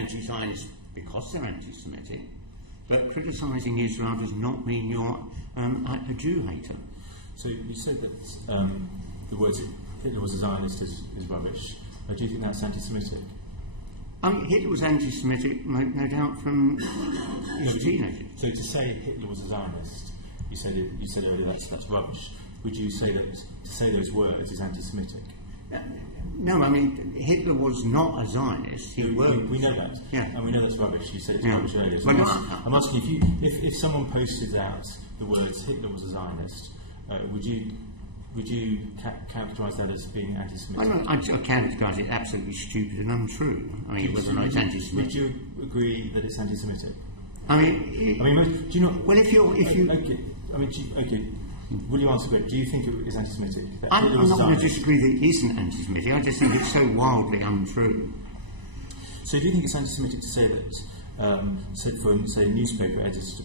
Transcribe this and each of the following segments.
anti-Zionists because they're anti-Semitic, but criticising Israel does not mean you're a Jew hater. So you said that the words Hitler was a Zionist is rubbish. Do you think that's anti-Semitic? Hitler was anti-Semitic, no doubt, from his teenagers. So to say Hitler was a Zionist, you said earlier that's rubbish. Would you say that to say those words is anti-Semitic? No, I mean, Hitler was not a Zionist. We know that. Yeah. And we know that's rubbish. You said it's rubbish earlier. So I'm asking if someone posted out the words Hitler was a Zionist, would you characterise that as being anti-Semitic? I characterise it absolutely stupid and untrue. I mean, whether or not it's anti-Semitic. Would you agree that it's anti-Semitic? I mean, do you not? Well, if you okay. I mean, okay. Will you answer it? Do you think it is anti-Semitic? I'm not going to disagree that it isn't anti-Semitic. I just think it's so wildly untrue. So, do you think it's anti-Semitic to say that, for say, a newspaper editor to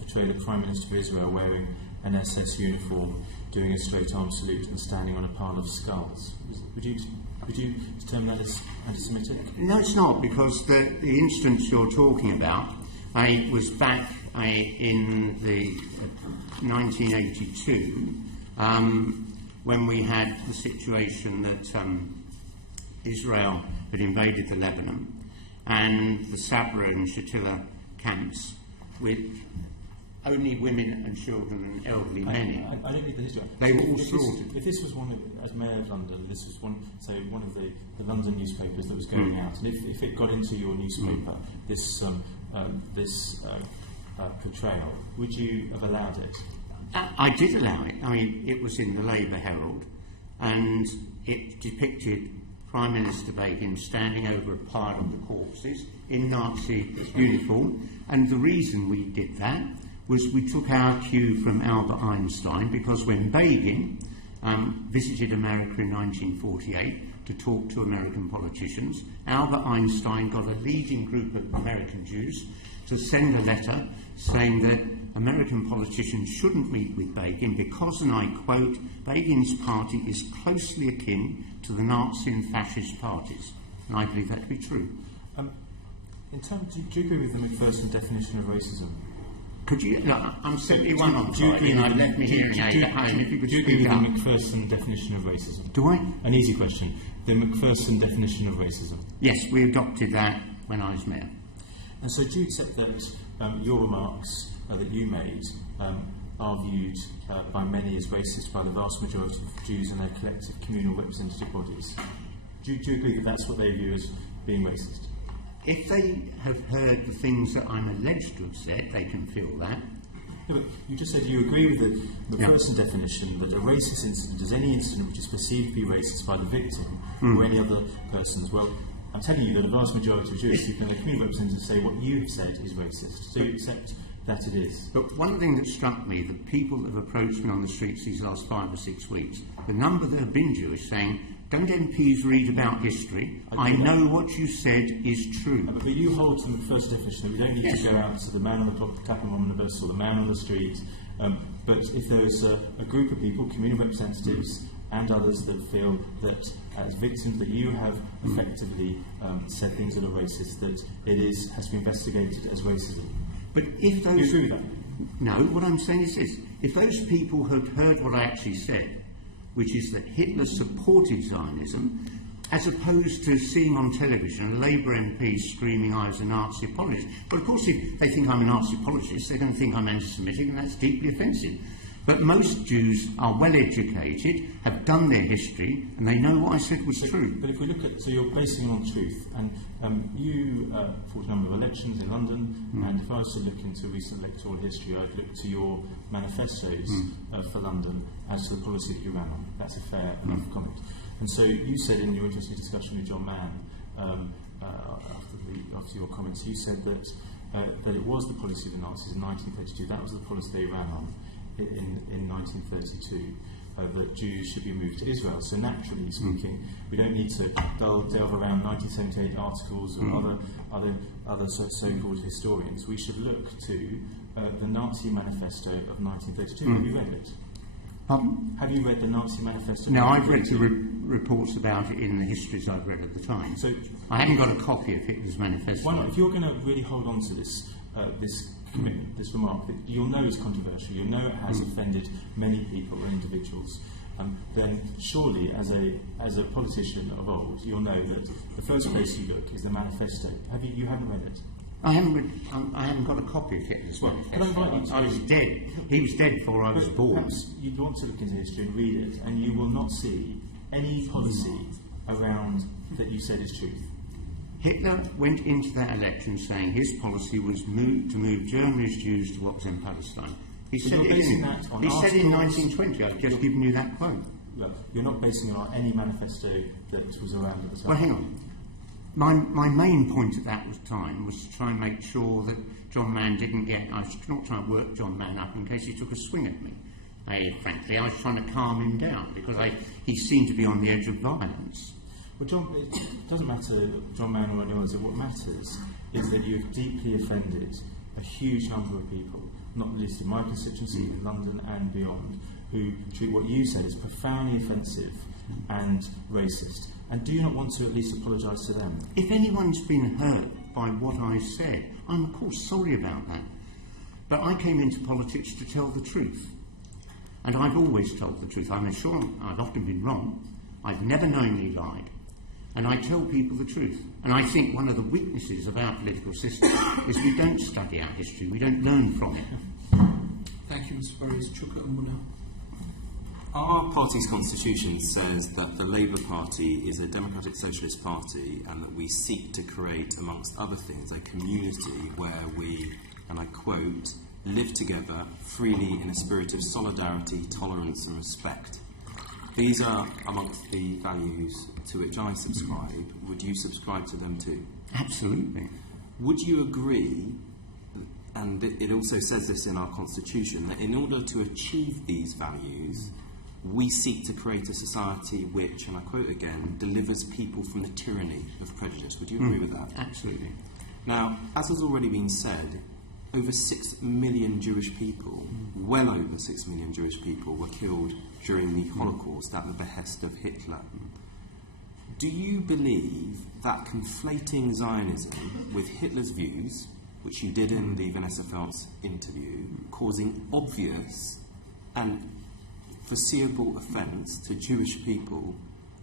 portray the Prime Minister of Israel wearing an SS uniform, doing a straight-arm salute, and standing on a pile of skulls? Would you determine that as anti-Semitic? No, it's not, because the instance you're talking about was back in the 1982 when we had the situation that Israel had invaded the Lebanon and the Sabra and Shatila camps with only women and children and elderly men. I don't need the history. They were all slaughtered. If this was as Mayor of London, this was one of the London newspapers that was going out, and if it got into your newspaper, this portrayal, would you have allowed it? I did allow it. I mean, it was in the Labour Herald, and it depicted Prime Minister Begin standing over a pile of the corpses in Nazi uniform, and the reason we did that was we took our cue from Albert Einstein, because when Begin visited America in 1948 to talk to American politicians, Albert Einstein got a leading group of American Jews to send a letter saying that American politicians shouldn't meet with Begin because, and I quote, Begin's party is closely akin to the Nazi and fascist parties. And I believe that to be true. In terms, do you agree with the Macpherson definition of racism? Could you? No, I'm 71 on Friday, and I've left my hearing aid at home. If you could do you agree with speak up. the Macpherson definition of racism? Do I? An easy question. The Macpherson definition of racism. Yes, we adopted that when I was mayor. And so do you accept that your remarks that you made are viewed by many as racist by the vast majority of Jews and their collective communal representative bodies? Do you agree that that's what they view as being racist? If they have heard the things that I'm alleged to have said, they can feel that. Yeah, but you just said you agree with the Macpherson definition that a racist incident is any incident which is perceived to be racist by the victim or any other persons. Well, I'm telling you that a vast majority of Jewish people and the community representatives say what you have said is racist. So you accept that it is. But one thing that struck me, the people that have approached me on the streets these last 5 or 6 weeks, the number that have been Jewish saying, don't MPs read about history? I know what you said is true. But you hold to the first definition that we don't need to go out to the man on the top, tapping on the bus or the man on the street. But if there's a group of people, community representatives and others that feel that as victims that you have effectively said things that are racist, that it has been investigated as racism. But if those... You agree with that? No, what I'm saying is this. If those people had heard what I actually said, which is that Hitler supported Zionism, as opposed to seeing on television a Labour MP screaming I was a Nazi apologist. But of course, if they think I'm a Nazi apologist, they're going to think I'm anti-Semitic, and that's deeply offensive. But most Jews are well educated, have done their history, and they know what I said was true. But if we look at, so you're basing on truth, and you fought a number of elections in London, and if I was to look into recent electoral history, I'd look to your manifestos for London as to the policy that you ran on. That's a fair enough comment. And so you said in your interesting discussion with John Mann, after your comments, you said that it was the policy of the Nazis in 1932, that was the policy they ran on in 1932, that Jews should be moved to Israel. So naturally speaking, we don't need to delve around 1978 articles or other so-called historians. We should look to the Nazi manifesto of 1932. Have you read it? Pardon? Have you read the Nazi manifesto? No, I've read the reports about it in the histories I've read at the time. So I haven't got a copy of Hitler's manifesto. why not? If you're going to really hold on to this commitment, this remark that you'll know is controversial, you'll know it has offended many people or individuals, then surely, as a politician of old, you'll know that the first place you look is the manifesto. You haven't read it? I haven't got a copy of Hitler's manifesto. Can I invite you to I was dead. He was dead before I was born. Perhaps you'd want to look into history and read it, and you will not see any policy around that you said is truth. Hitler went into that election saying his policy was to move Germany's Jews to what was in Palestine. He said you're it basing that on he said in articles? 1920. I've just given you that quote. Well, you're not basing it on any manifesto that was around at the time. Well, hang on. My main point at that time was to try and make sure that John Mann didn't get... I was not trying to work John Mann up in case he took a swing at me. Frankly, I was trying to calm him down because he seemed to be on the edge of violence. Well, John, it doesn't matter, John Mann or anyone else. What matters is that you've deeply offended a huge number of people, not least in my constituency, in London and beyond, who treat what you said as profoundly offensive and racist. And do you not want to at least apologise to them? If anyone's been hurt by what I said, I'm of course sorry about that. But I came into politics to tell the truth. And I've always told the truth. I'm sure I've often been wrong. I've never knowingly lied. And I tell people the truth. And I think one of the weaknesses of our political system is we don't study our history. We don't learn from it. Thank you, Mr. Burrows. Chuka Umuna. Our party's constitution says that the Labour Party is a democratic socialist party and that we seek to create, amongst other things, a community where we, and I quote, live together freely in a spirit of solidarity, tolerance and respect. These are amongst the values to which I subscribe. Would you subscribe to them too? Absolutely. Would you agree, and it also says this in our constitution, that in order to achieve these values, we seek to create a society which, and I quote again, delivers people from the tyranny of prejudice. Would you agree with that? Absolutely. Now, as has already been said, over 6 million Jewish people, well over 6 million Jewish people, were killed during the Holocaust at the behest of Hitler. Do you believe that conflating Zionism with Hitler's views, which you did in the Vanessa Feltz interview, causing obvious and foreseeable offence to Jewish people,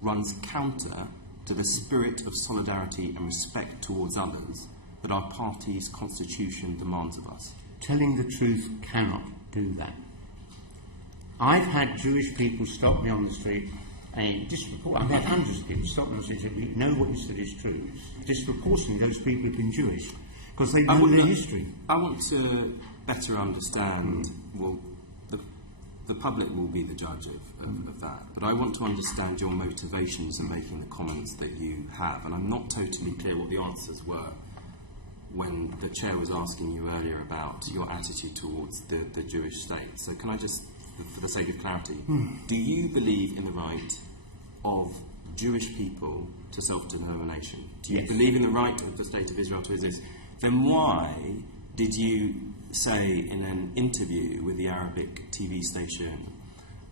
runs counter to the spirit of solidarity and respect towards others that our party's constitution demands of us? Telling the truth cannot do that. I've had Jewish people stop me on the street and I've had hundreds of people stop me on the street and say, we know what you said is true. Disproportionately, those people have been Jewish because they know their history. I want to better understand, well, the public will be the judge of that, but I want to understand your motivations in making the comments that you have, and I'm not totally clear what the answers were when the chair was asking you earlier about your attitude towards the Jewish state. So can I just, for the sake of clarity, do you believe in the right of Jewish people to self-determination? Do you believe in the right of the State of Israel to exist? Then why did you say in an interview with the Arabic TV station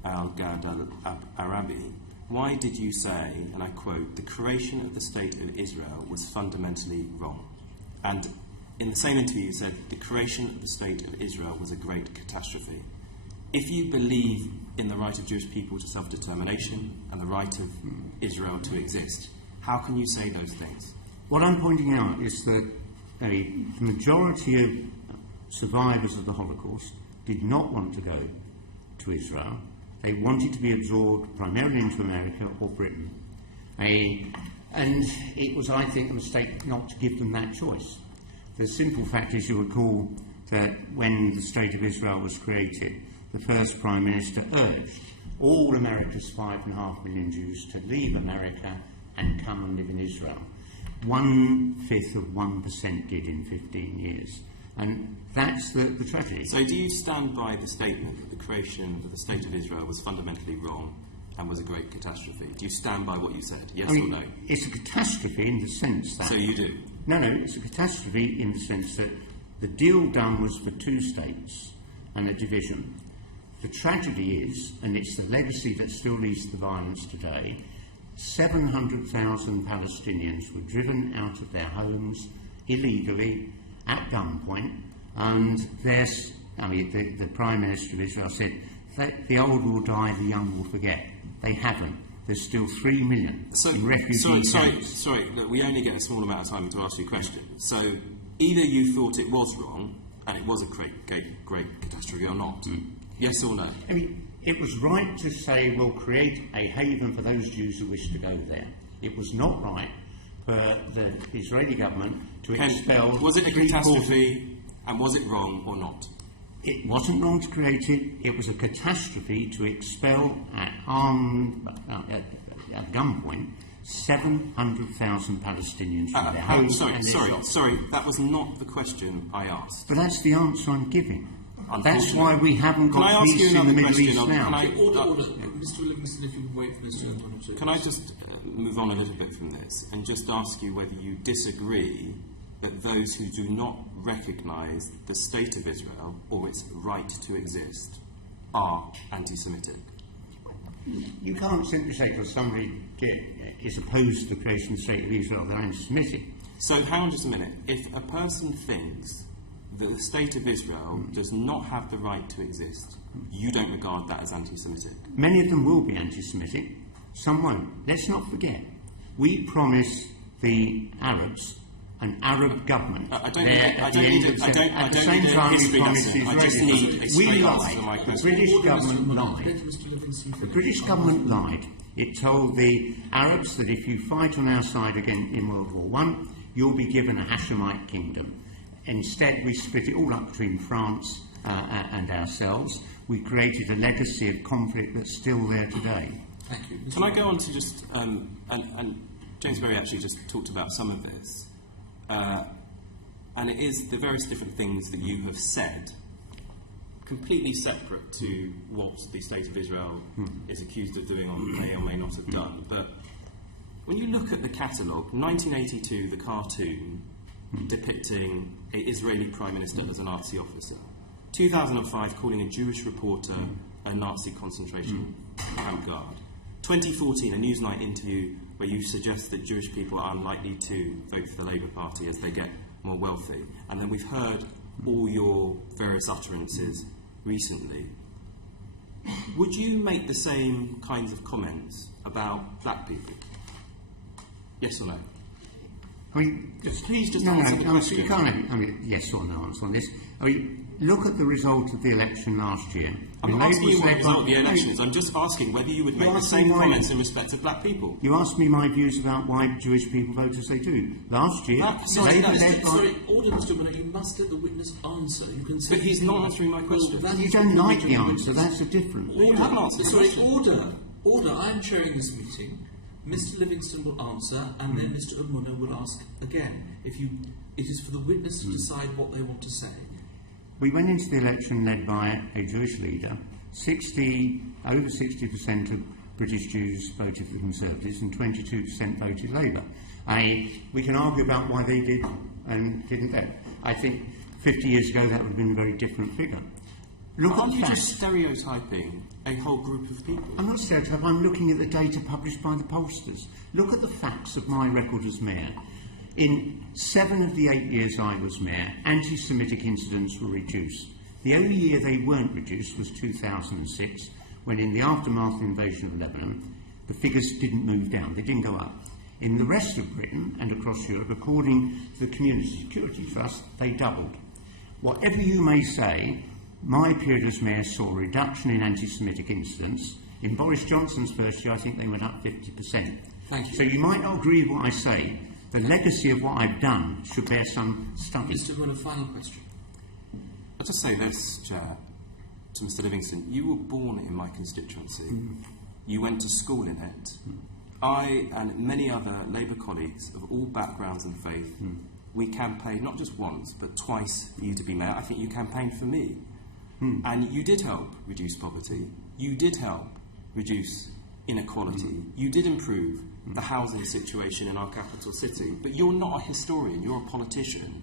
Al-Gad al-Arabi, why did you say, and I quote, the creation of the State of Israel was fundamentally wrong? And in the same interview you said the creation of the State of Israel was a great catastrophe. If you believe in the right of Jewish people to self-determination and the right of Israel to exist, how can you say those things? What I'm pointing out is that a majority of survivors of the Holocaust did not want to go to Israel. They wanted to be absorbed primarily into America or Britain. And it was, I think, a mistake not to give them that choice. The simple fact is, you'll recall that when the State of Israel was created, the first Prime Minister urged all America's 5.5 million Jews to leave America and come and live in Israel. 1/5 of 1% did in 15 years. And that's the tragedy. So do you stand by the statement that the creation of the State of Israel was fundamentally wrong and was a great catastrophe? Do you stand by what you said, yes or no? It's a catastrophe in the sense that... So you do? No, it's a catastrophe in the sense that the deal done was for 2 states and a division. The tragedy is, and it's the legacy that still leads to the violence today, 700,000 Palestinians were driven out of their homes illegally at gunpoint, and the Prime Minister of Israel said that the old will die, the young will forget. They haven't. There's still 3 million in refugee camps. Sorry, look, we only get a small amount of time to ask you a question. So either you thought it was wrong and it was a great catastrophe or not. Yes or no? I mean, it was right to say we'll create a haven for those Jews who wish to go there. It was not right for the Israeli government to expel... Was it a catastrophe and was it wrong or not? It wasn't wrong to create it. It was a catastrophe to expel at gunpoint 700,000 Palestinians from their homes and their shops. Sorry, that was not the question I asked. But that's the answer I'm giving. That's why we haven't got peace in the Middle East now. Order. Mr. Livingstone, if you can wait for Mr. Antonov. Can I just move on a little bit from this and just ask you whether you disagree that those who do not recognise the state of Israel or its right to exist are anti-Semitic? You can't simply say because somebody is opposed to the creation of the state of Israel, they're anti-Semitic. So hang on just a minute. If a person thinks that the state of Israel does not have the right to exist, you don't regard that as anti-Semitic? Many of them will be anti-Semitic, some won't. Let's not forget, we promised the Arabs an Arab government. I don't need a history lesson. I just need a straight answer to my question. The British government lied. The British government lied. It told the Arabs that if you fight on our side again in World War I, you'll be given a Hashemite kingdom. Instead, we split it all up between France and ourselves. We created a legacy of conflict that's still there today. Thank you. Can I go on to just... and James Berry actually just talked about some of this. And it is the various different things that you have said, completely separate to what the State of Israel is accused of doing or may not have done. But when you look at the catalogue, 1982, the cartoon depicting an Israeli Prime Minister as a Nazi officer. 2005, calling a Jewish reporter a Nazi concentration camp guard. 2014, a Newsnight interview where you suggest that Jewish people are unlikely to vote for the Labour Party as they get more wealthy. And then we've heard all your various utterances recently. Would you make the same kinds of comments about black people? Yes or no? I mean, please just answer the question. You can't have yes or no answer on this. I mean, look at the result of the election last year. I'm not asking you what the result of the election is. I'm just asking whether you would make the same comments in respect of black people. You asked me my views about why Jewish people vote as they do. Last year, sorry, order, Mr. Miller, you must let the witness answer. You can say but he's not answering my question. You don't like the answer, that's a different thing. You haven't answered the question. Order, I am chairing this meeting. Mr. Livingstone will answer, and then Mr. Umuna will ask again. It is for the witness to decide what they want to say. We went into the election led by a Jewish leader. Over 60% of British Jews voted for Conservatives and 22% voted Labour. We can argue about why they did and didn't vote. I think 50 years ago that would have been a very different figure. Aren't you just stereotyping a whole group of people? I'm not stereotyping, I'm looking at the data published by the pollsters. Look at the facts of my record as mayor. In 7 of the 8 years I was mayor, anti-Semitic incidents were reduced. The only year they weren't reduced was 2006, when in the aftermath of the invasion of Lebanon, the figures didn't move down, they didn't go up. In the rest of Britain and across Europe, according to the Community Security Trust, they doubled. Whatever you may say, my period as mayor saw a reduction in anti-Semitic incidents. In Boris Johnson's first year, I think they went up 50%. Thank you. So you might not agree with what I say. The legacy of what I've done should bear some study. Mr. Wynne, a final question. I'll just say this, Chair, to Mr. Livingstone. You were born in my constituency. You went to school in it. I and many other Labour colleagues of all backgrounds and faith, we campaigned not just once, but twice for you to be mayor. I think you campaigned for me. And you did help reduce poverty. You did help reduce inequality. You did improve the housing situation in our capital city. But you're not a historian, you're a politician.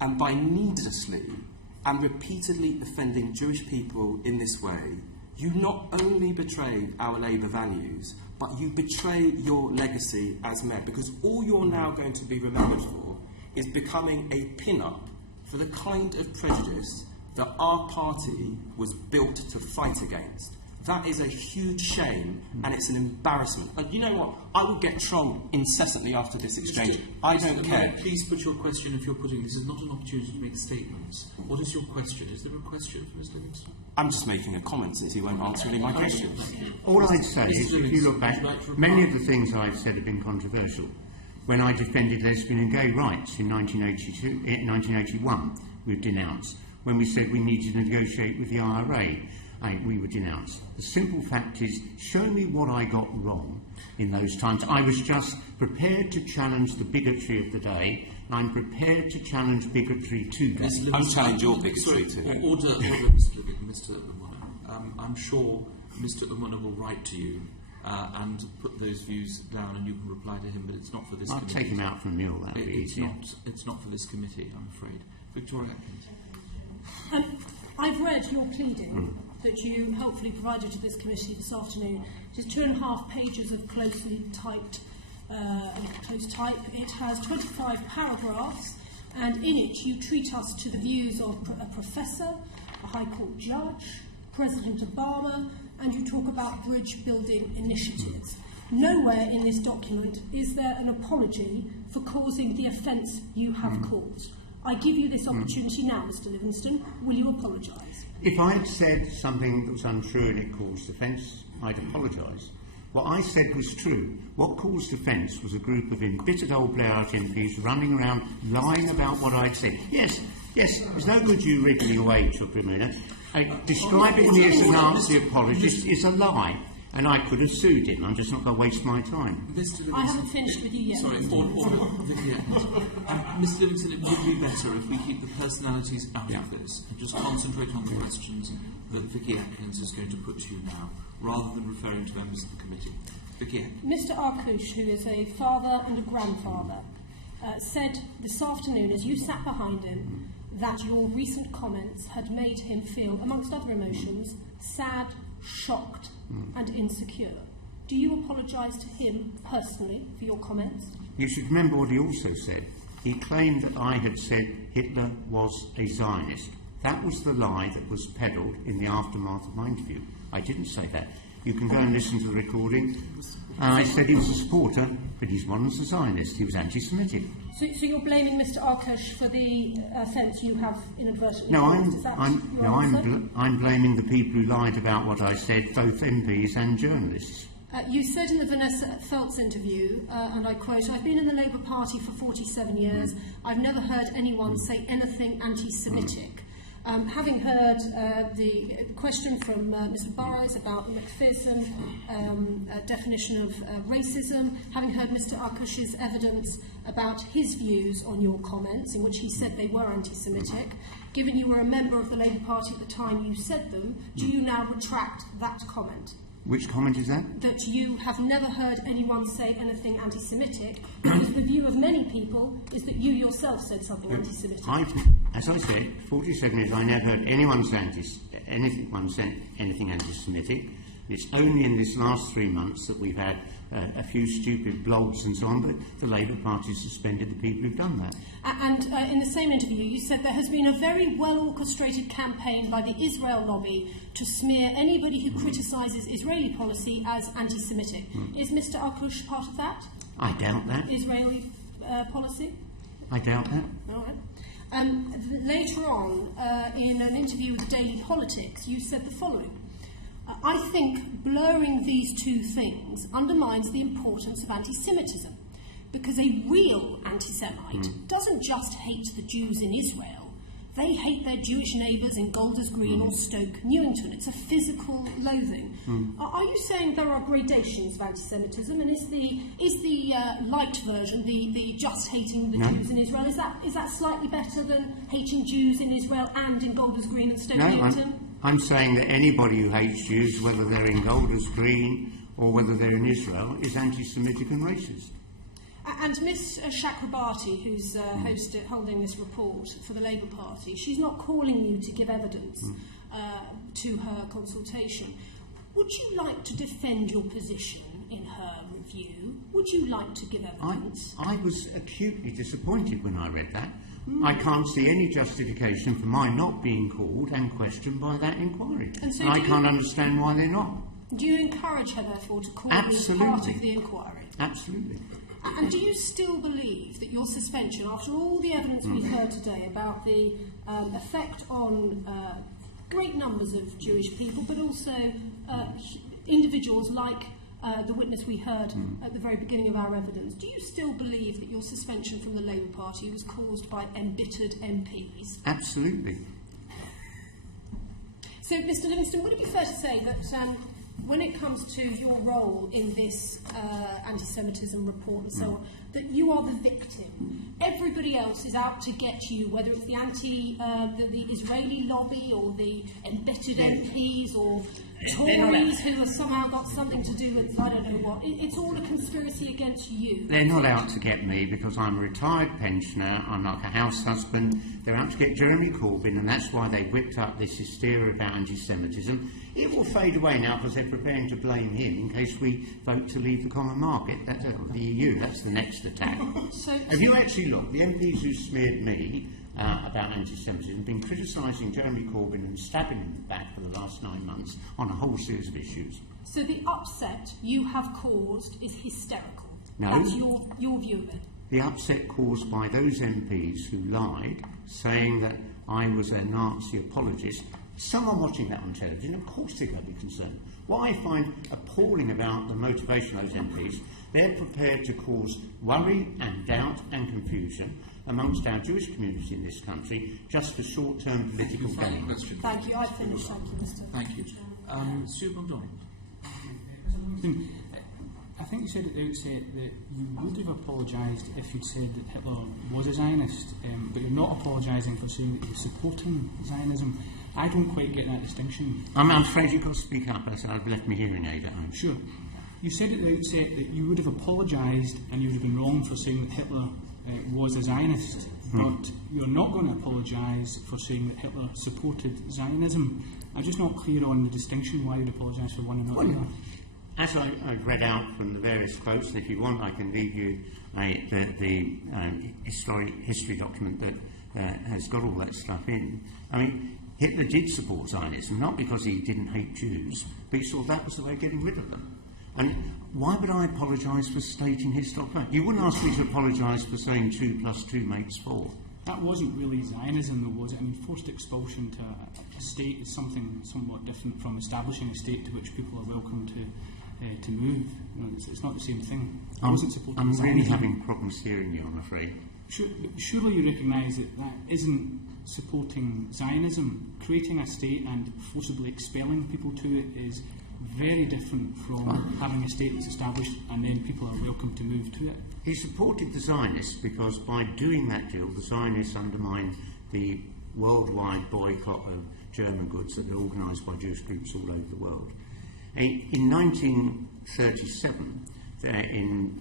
And by needlessly and repeatedly offending Jewish people in this way, you not only betrayed our Labour values, but you betray your legacy as mayor, because all you're now going to be remembered for is becoming a pin-up for the kind of prejudice that our party was built to fight against. That is a huge shame, and it's an embarrassment. And you know what? I will get trolled incessantly after this exchange. I don't care. Please put your question if you're putting this. Is not an opportunity to make statements. What is your question? Is there a question for Mr. Livingstone? I'm just making a comment since he won't answer any of my questions. All I'd say is, if you look back, many of the things I've said have been controversial. When I defended lesbian and gay rights in 1981, we've denounced. When we said we needed to negotiate with the IRA, we were denounced. The simple fact is, show me what I got wrong in those times. I was just prepared to challenge the bigotry of the day. I'm prepared to challenge bigotry today. I'm challenging your bigotry too. Order, Mr. Umuna. I'm sure Mr. Umuna will write to you and put those views down, and you can reply to him. But it's not for this committee. I'll take him out from Mule. That would be easier. It's not for this committee, I'm afraid. Victoria Atkins. I've read your pleading that you helpfully provided to this committee this afternoon. It is 2.5 pages of closely typed, close type. It has 25 paragraphs, and in it you treat us to the views of a professor, a High Court judge, President Obama, and you talk about bridge building initiatives. Nowhere in this document is there an apology for causing the offence you have caused. I give you this opportunity now, Mr. Livingstone. Will you apologise? If I had said something that was untrue and it caused offence, I'd apologise. What I said was true. What caused offence was a group of embittered old Blairite MPs running around lying about what I'd said. Yes, it's no good you wriggling your way, Chukwumuna. Describing me as a Nazi apologist is a lie. And I could have sued him. I'm just not going to waste my time. I haven't finished with you yet. Sorry, Vicky Atkins. Mr. Livingstone, it would be better if we keep the personalities out of this and just concentrate on the questions that Vicky Atkins is going to put to you now, rather than referring to members of the committee. Vicky Atkins. Mr. Arkush, who is a father and a grandfather, said this afternoon, as you sat behind him, that your recent comments had made him feel, amongst other emotions, sad, shocked and insecure. Do you apologise to him personally for your comments? You should remember what he also said. He claimed that I had said Hitler was a Zionist. That was the lie that was peddled in the aftermath of my interview. I didn't say that. You can go and listen to the recording. I said he was a supporter, but he's one as a Zionist. He was anti-Semitic. So you're blaming Mr. Arkush for the offence you have inadvertently No, caused? I'm blaming the people who lied about what I said, both MPs and journalists. You said in the Vanessa Feltz interview, and I quote, "I've been in the Labour Party for 47 years. I've never heard anyone say anything anti-Semitic." Having heard the question from Mr. Burrows about McPherson, definition of racism, having heard Mr. Arkush's evidence about his views on your comments, in which he said they were anti-Semitic, given you were a member of the Labour Party at the time you said them, do you now retract that comment? Which comment is that? That you have never heard anyone say anything anti-Semitic, because the view of many people is that you yourself said something anti-Semitic. As I said, 47 years, I never heard anyone say anything anti-Semitic. It's only in this last 3 months that we've had a few stupid blogs and so on, but the Labour Party suspended the people who've done that. And in the same interview, you said there has been a very well-orchestrated campaign by the Israel lobby to smear anybody who criticises Israeli policy as anti-Semitic. Is Mr. Arkush part of that? I doubt that. Israeli policy? I doubt that. All right. Later on, in an interview with Daily Politics, you said the following. I think blurring these two things undermines the importance of anti-Semitism, because a real anti-Semite doesn't just hate the Jews in Israel, they hate their Jewish neighbours in Golders Green or Stoke Newington. It's a physical loathing. Are you saying there are gradations of anti-Semitism, and is the light version, the just hating the Jews in Israel, is that slightly better than hating Jews in Israel and in Golders Green and Stoke Newington? I'm saying that anybody who hates Jews, whether they're in Golders Green or whether they're in Israel, is anti-Semitic and racist. And Ms. Chakrabarti, who's holding this report for the Labour Party, she's not calling you to give evidence to her consultation. Would you like to defend your position in her review? Would you like to give evidence? I was acutely disappointed when I read that. I can't see any justification for my not being called and questioned by that inquiry. And so I can't understand why they're not. Do you encourage her, therefore, to call Absolutely. me part of the inquiry? Absolutely. And do you still believe that your suspension, after all the evidence we've heard today about the effect on great numbers of Jewish people, but also individuals like the witness we heard at the very beginning of our evidence, do you still believe that your suspension from the Labour Party was caused by embittered MPs? Absolutely. So, Mr Livingstone, would it be fair to say that when it comes to your role in this anti-Semitism report and so on, that you are the victim? Everybody else is out to get you, whether it's the Israeli lobby or the embittered MPs or Tories who have somehow got something to do with I don't know what. It's all a conspiracy against you. They're not out to get me because I'm a retired pensioner, I'm like a house husband. They're out to get Jeremy Corbyn, and that's why they whipped up this hysteria about anti-Semitism. It will fade away now because they're preparing to blame him in case we vote to leave the common market. That's the EU, that's the next attack. Have you actually looked? The MPs who smeared me about anti-Semitism have been criticising Jeremy Corbyn and stabbing him in the back for the last 9 months on a whole series of issues. So the upset you have caused is hysterical. No. That's your view of it. The upset caused by those MPs who lied, saying that I was a Nazi apologist. Someone watching that on television, of course they're going to be concerned. What I find appalling about the motivation of those MPs, they're prepared to cause worry and doubt and confusion amongst our Jewish community in this country just for short-term political gain. Thank you. I've finished. Thank you, Mr. Thank you. Stuart MacDonald. I think you said at the outset that you would have apologised if you'd said that Hitler was a Zionist, but you're not apologising for saying that you're supporting Zionism. I don't quite get that distinction. I'm afraid you've got to speak up. I've left my hearing aid at home. Sure. You said at the outset that you would have apologised and you would have been wrong for saying that Hitler was a Zionist, but you're not going to apologise for saying that Hitler supported Zionism. I'm just not clear on the distinction why you'd apologise for one and not the other. As I've read out from the various quotes, and if you want I can leave you the history document that has got all that stuff in. I mean, Hitler did support Zionism, not because he didn't hate Jews, but he saw that was the way of getting rid of them. And why would I apologise for stating his fact? You wouldn't ask me to apologise for saying 2 + 2 makes 4. That wasn't really Zionism, though, was it? I mean, forced expulsion to a state is something somewhat different from establishing a state to which people are welcome to move. You know, it's not the same thing. I'm Zionism. really having problems hearing you, I'm afraid. Surely you recognise that that isn't supporting Zionism. Creating a state and forcibly expelling people to it is very different from having a state that's established and then people are welcome to move to it. He supported the Zionists because by doing that deal, the Zionists undermined the worldwide boycott of German goods that were organised by Jewish groups all over the world. In 1937,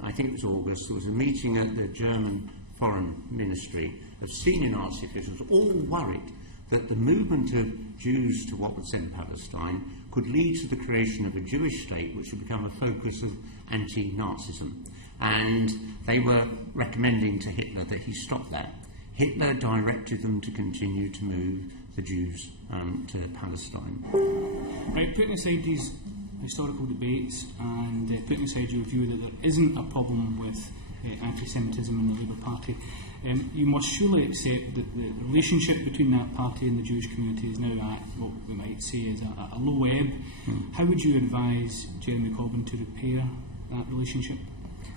I think it was August, there was a meeting at the German Foreign Ministry of senior Nazi officials, all worried that the movement of Jews to what was then Palestine could lead to the creation of a Jewish state which would become a focus of anti-Nazism. And they were recommending to Hitler that he stop that. Hitler directed them to continue to move the Jews to Palestine. Right, putting aside these historical debates and putting aside your view that there isn't a problem with anti-Semitism in the Labour Party, you must surely accept that the relationship between that party and the Jewish community is now at what we might say is a low ebb. How would you advise Jeremy Corbyn to repair that relationship?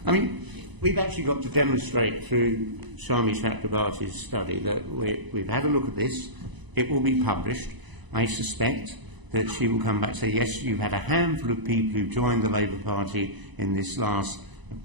I mean, we've actually got to demonstrate through Shami Chakrabarty's study that we've had a look at this. It will be published. I suspect that she will come back and say, yes, you've had a handful of people who joined the Labour Party in this last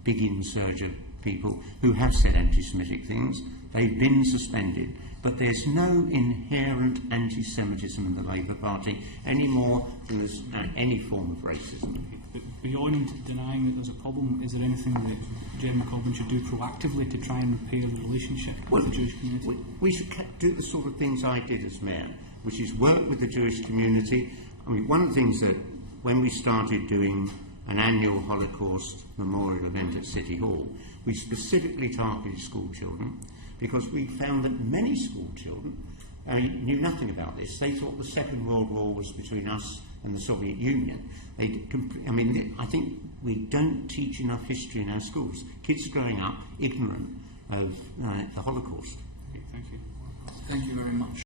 big insurge of people who have said anti-Semitic things. They've been suspended. But there's no inherent anti-Semitism in the Labour Party any more than there's any form of racism. But beyond denying that there's a problem, is there anything that Jeremy Corbyn should do proactively to try and repair the relationship with the Jewish community? We should do the sort of things I did as mayor. which is work with the Jewish community. I mean, one of the things that when we started doing an annual Holocaust memorial event at City Hall, we specifically targeted school children because we found that many school children knew nothing about this. They thought the Second World War was between us and the Soviet Union. I think we don't teach enough history in our schools. Kids are growing up ignorant of the Holocaust. Thank you. Thank you very much.